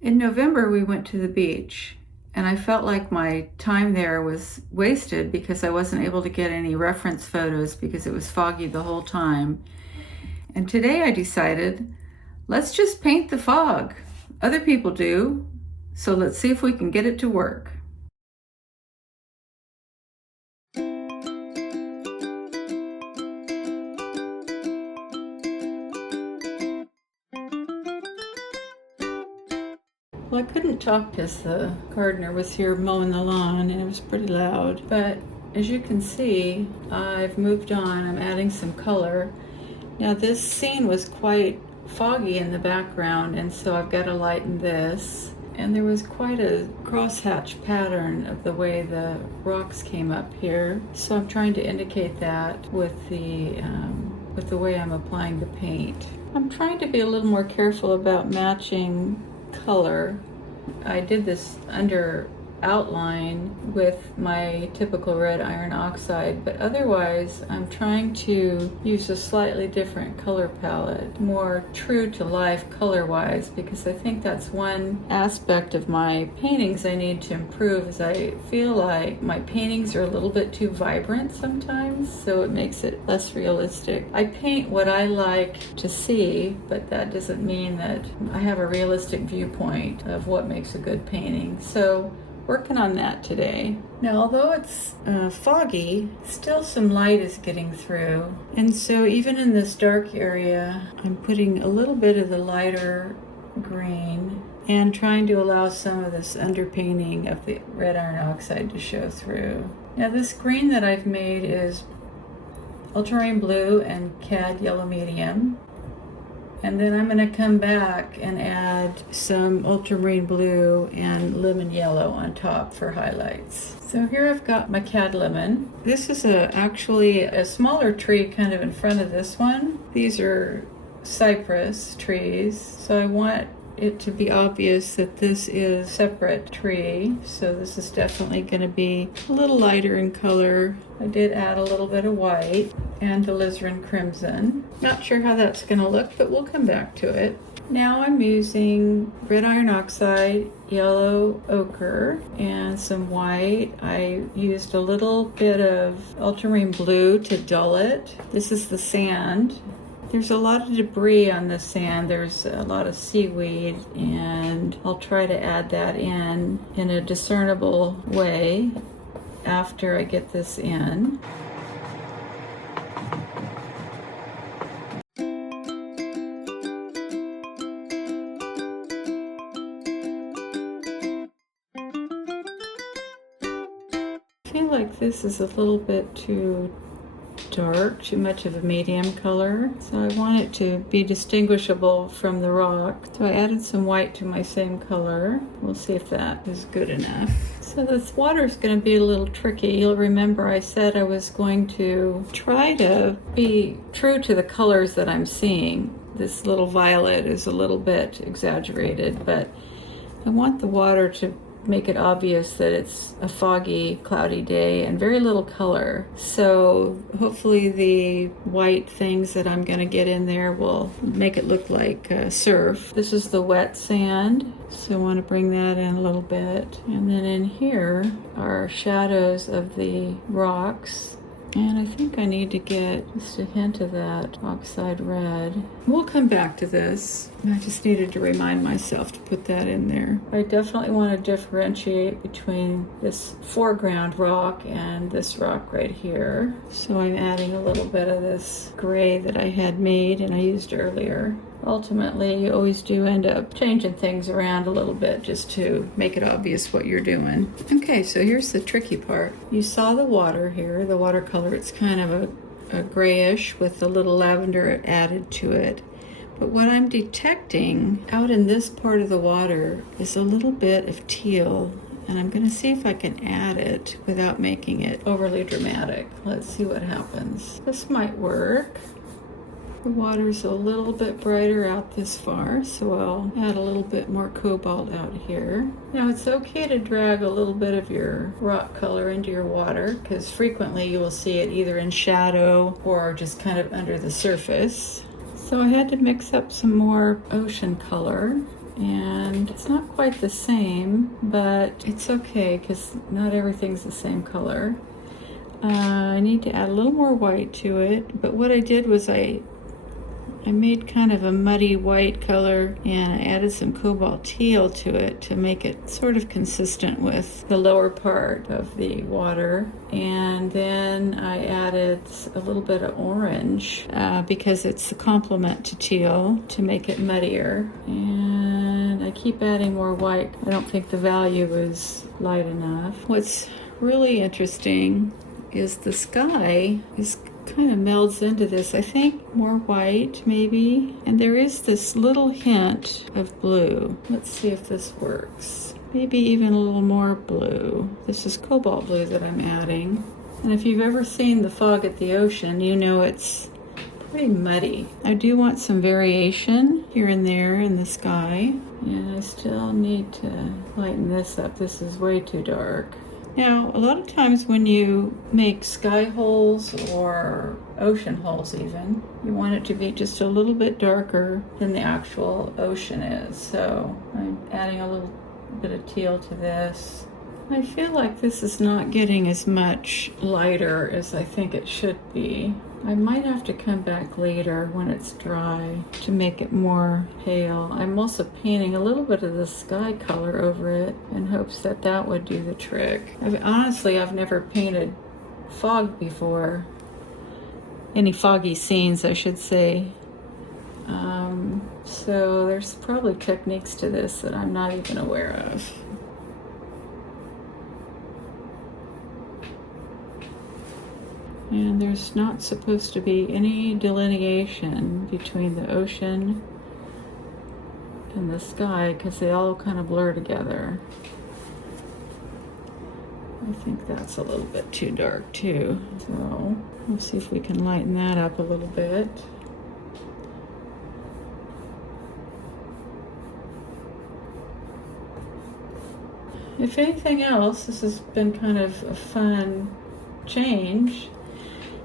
In November, we went to the beach, and I felt like my time there was wasted because I wasn't able to get any reference photos because it was foggy the whole time. And today I decided, let's just paint the fog. Other people do, so let's see if we can get it to work. Well, I couldn't talk because the gardener was here mowing the lawn and it was pretty loud. But as you can see, I've moved on. I'm adding some color. Now this scene was quite foggy in the background, and so I've got to lighten this. And there was quite a crosshatch pattern of the way the rocks came up here. So I'm trying to indicate that with the way I'm applying the paint. I'm trying to be a little more careful about matching color. I did this under outline with my typical red iron oxide, but otherwise I'm trying to use a slightly different color palette, more true to life color wise, because I think that's one aspect of my paintings I need to improve, is I feel like my paintings are a little bit too vibrant sometimes, so it makes it less realistic. I paint what I like to see, but that doesn't mean that I have a realistic viewpoint of what makes a good painting. So working on that today. Now, although it's foggy, still some light is getting through. And so even in this dark area, I'm putting a little bit of the lighter green and trying to allow some of this underpainting of the red iron oxide to show through. Now, this green that I've made is ultramarine blue and cad yellow medium. And then I'm going to come back and add some ultramarine blue and lemon yellow on top for highlights. So here I've got my cad lemon. This is actually a smaller tree kind of in front of this one. These are cypress trees, so I want it to be obvious that this is a separate tree. So this is definitely going to be a little lighter in color. I did add a little bit of white and alizarin crimson. Not sure how that's going to look, but we'll come back to it. Now I'm using red iron oxide, yellow ochre, and some white. I used a little bit of ultramarine blue to dull it. This is the sand. There's a lot of debris on the sand. There's a lot of seaweed, and I'll try to add that in a discernible way after I get this in. I feel like this is a little bit too dark, too much of a medium color, so I want it to be distinguishable from the rock. So I added some white to my same color. We'll see if that is good enough. So this water is going to be a little tricky. You'll remember I said I was going to try to be true to the colors that I'm seeing. This little violet is a little bit exaggerated, but I want the water to make it obvious that it's a foggy, cloudy day and very little color. So hopefully the white things that I'm going to get in there will make it look like surf. This is the wet sand, so I want to bring that in a little bit. And then in here are shadows of the rocks. And I think I need to get just a hint of that oxide red. We'll come back to this. I just needed to remind myself to put that in there. I definitely want to differentiate between this foreground rock and this rock right here. So I'm adding a little bit of this gray that I had made and I used earlier. Ultimately, you always do end up changing things around a little bit just to make it obvious what you're doing. Okay, so here's the tricky part. You saw the water here, the watercolor. It's kind of a grayish with a little lavender added to it. But what I'm detecting out in this part of the water is a little bit of teal, and I'm going to see if I can add it without making it overly dramatic. Let's see what happens. This might work. The water's a little bit brighter out this far, so I'll add a little bit more cobalt out here. Now it's okay to drag a little bit of your rock color into your water, because frequently you will see it either in shadow or just kind of under the surface. So I had to mix up some more ocean color, And it's not quite the same, but it's okay because not everything's the same color. I need to add a little more white to it, but what I did was I made kind of a muddy white color, and I added some cobalt teal to it to make it sort of consistent with the lower part of the water. And then I added a little bit of orange because it's a complement to teal to make it muddier. And I keep adding more white. I don't think the value is light enough. What's really interesting is the sky is kind of melds into this. I think more white maybe, and there is this little hint of blue. Let's see if this works. Maybe even a little more blue. This is cobalt blue that I'm adding. And if you've ever seen the fog at the ocean, you know it's pretty muddy. I do want some variation here and there in the sky, and I still need to lighten this up. This is way too dark. Now, a lot of times when you make sky holes or ocean holes even, you want it to be just a little bit darker than the actual ocean is. So I'm adding a little bit of teal to this. I feel like this is not getting as much lighter as I think it should be. I might have to come back later when it's dry to make it more pale. I'm also painting a little bit of the sky color over it in hopes that that would do the trick. Honestly, I've never painted fog before. Any foggy scenes, I should say. So there's probably techniques to this that I'm not even aware of. And there's not supposed to be any delineation between the ocean and the sky because they all kind of blur together. I think that's a little bit too dark too. So we'll see if we can lighten that up a little bit. If anything else, this has been kind of a fun change.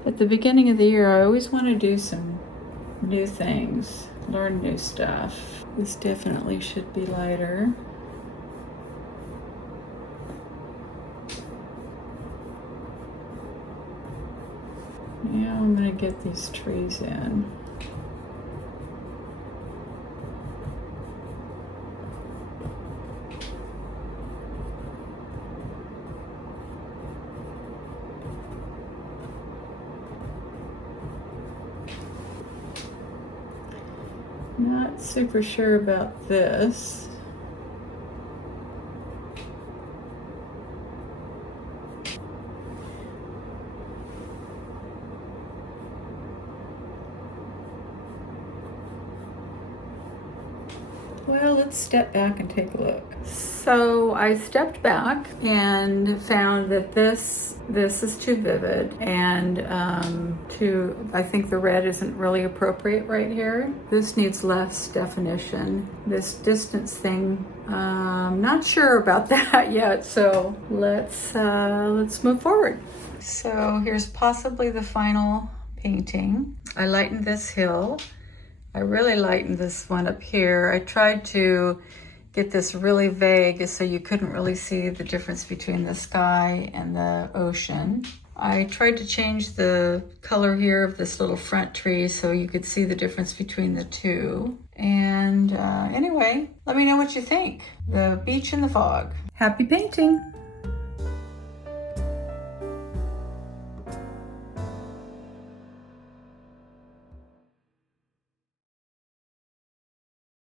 At the beginning of the year, I always want to do some new things, learn new stuff. This definitely should be lighter. Now I'm going to get these trees in. Not super sure about this. Well, let's step back and take a look. So I stepped back and found that this is too vivid, and I think the red isn't really appropriate right here. This needs less definition. This distance thing, not sure about that yet. So let's move forward. So here's possibly the final painting. I lightened this hill. I really lightened this one up here. I tried to get this really vague so you couldn't really see the difference between the sky and the ocean. I tried to change the color here of this little front tree so you could see the difference between the two. And anyway, let me know what you think. The beach and the fog. Happy painting!